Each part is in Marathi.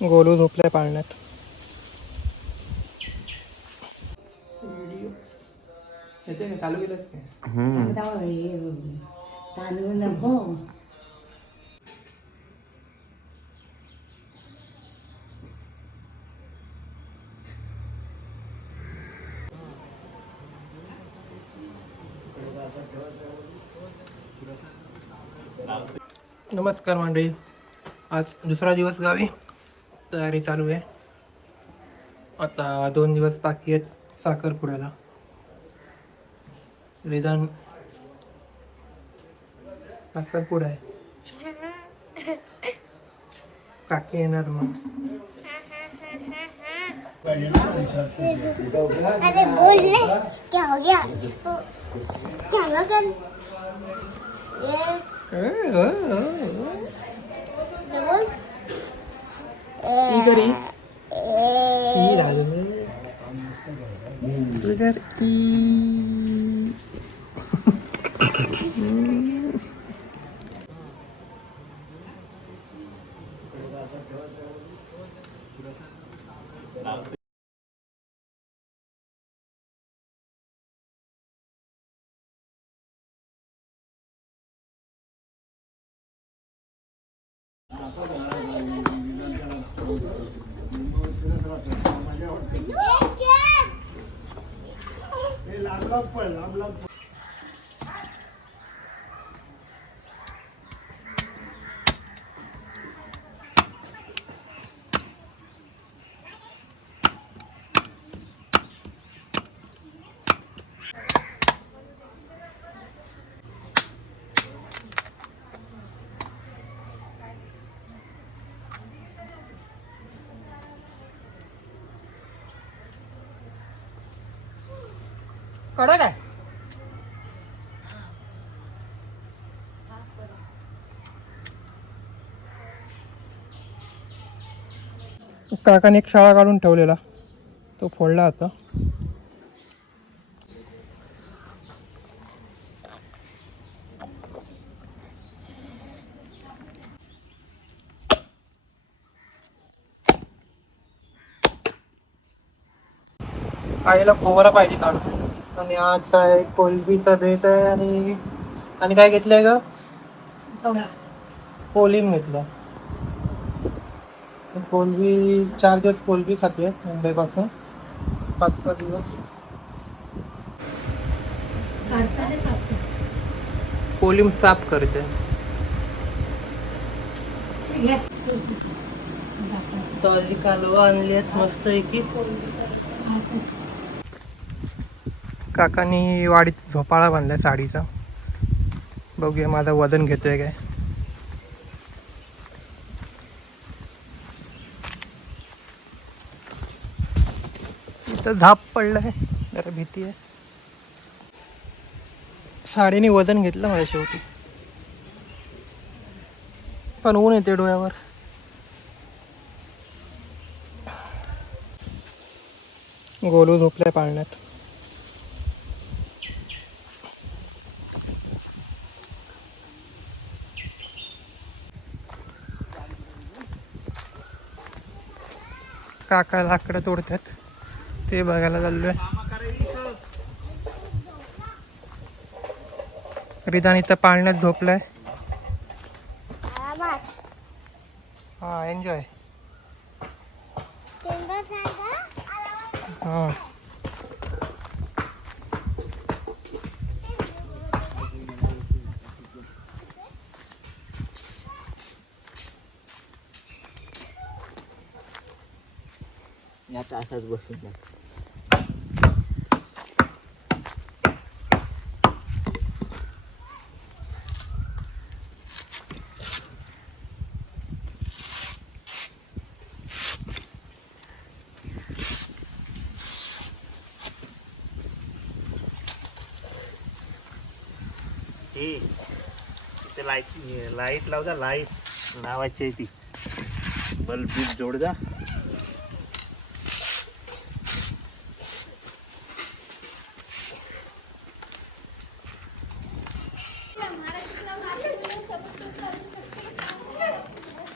गोलू झोपलाय पाळण्यात. चालू केलंच नमस्कार मंडळी. आज दुसरा दिवस गावी. तयारी चालू आहे. आता 2 दिवस बाकी आहेत साखरपुड्याला. निदान साखरपुडा आहे. काकी येणार मग. अरे बोल ले, क्या हो गया? चलो कर बोल करी कडक आहे. काकाने एक शाळा काढून ठेवलेला तो फोडला आता. आईला खोबरा पाहिजे काढून. आणि आज काय कोलबीचा बेत आहे. आणि काय घेतलंय ग? कोलिम घेतलं. कोलबी 4 दिवस कोलबी खाते मुंबईपासून. 5 दिवस कोलिम साफ करते. तळली कालवा आणली आहेत मस्त पैकी. काकांनी वाडीत झोपाळा बांधलाय साडीचा. बघूया माझं वजन घेतोय काय. इथं झाप पडलाय, जरा भीती आहे. साडीने वजन घेतलं माझ्या शेवटी, पण ऊन येते डोळ्यावर. गोलू झोपलाय पाळण्यात. काका लाकडं तोडतात ते बघायला चाललोय. रिदान इथं पाळण्यात झोपलाय. हा एन्जॉय. हा आता असाच बसून जा. तिथे लाईट लाव जा. लाईट लावायची आहे ती. बल्ब जोड जा.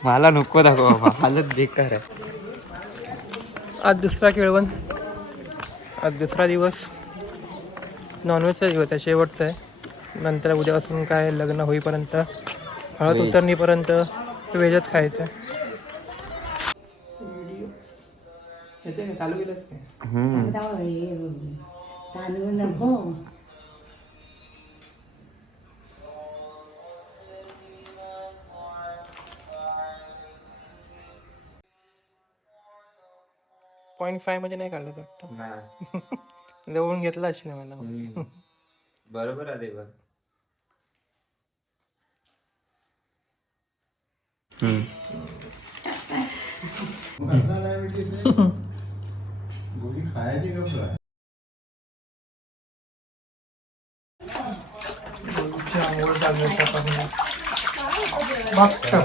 मला नको दाखव बाबा, हालत बेकार आहे. आज दुसरा केळवण, आज दुसरा दिवस, नॉनव्हेजचा दिवस आहे, शेवटचा आहे. नंतर उद्यापासून काय लग्न होईपर्यंत, हळद Veg. उतरणीपर्यंत व्हेजच खायचं. येते का चालू केलंच काय? तांदूळ नको. .5 म्हणजे नाही काढलं वाटतं. जवळून घेतला असेल मला. बरोबर आले बघ.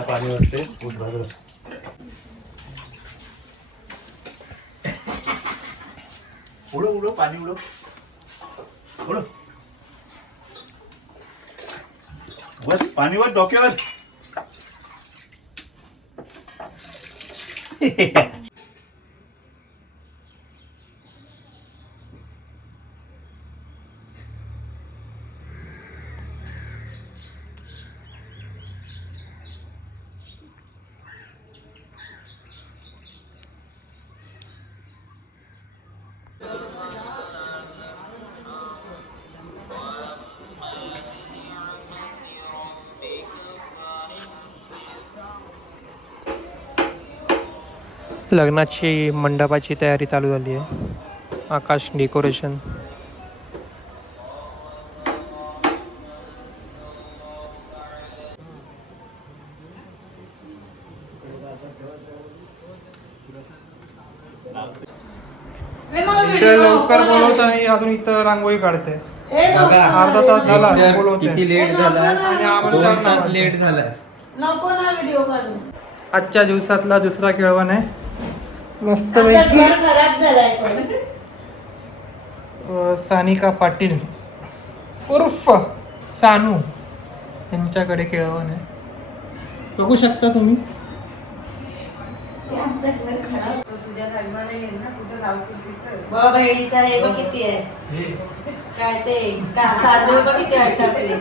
पाणी वाटते दूध भाजलं. उडो उडो पाणी उडो उडो बस पाणी वर डोक्यावर. लग्नाची मंडपाची तयारी चालू झाली आहे. आकाश डेकोरेशन. लवकर बोलवत आणि अजून इथं रांगोळी काढते. अर्धा तास झाला बोलवते. किती लेट झाला, आणि आम्हाला 2 तास वाजले. लेट झाला. नको ना व्हिडिओ काढू. आजच्या दिवसातला दुसरा केळवण आहे. मस्त आमचा पैकी घर खराब झालाय पण. सानिका पाटील उर्फ सानू यांच्याकडे केळवण आहे. बघू शकता तुम्ही. आमचं घर खराब. बघ बहिणीचा हे बघ किती आहे. काय ते तांदूळ बघ किती वाटतं आपले.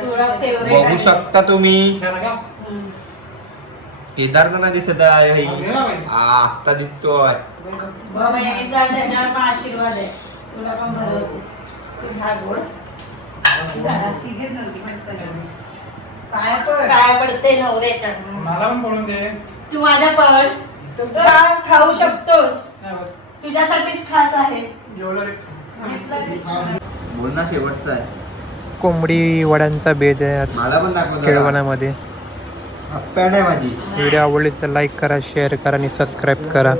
तुला फेवरेट बघू शकता तुम्ही. केदारनाथ दिसत आहे. आता दिसतोय. बहिणीचा त्याच्यावर पण आशीर्वाद आहे. तुला पण भरवते. तू भागवत काय पडते नवऱ्याच्या. मला पण बोलून दे. तू माझ्या पड खाऊ शकतोस. तुझ्यासाठीच खास आहे. बोल ना, शेवटचा आहे. कोंबडी वड्यांचा बेद आहे आज मला पण दाखव जरा. केळवणामध्ये. पॅड आहे माझी. व्हिडिओ आवडली तर लाईक करा, शेअर करा आणि सबस्क्राईब करा.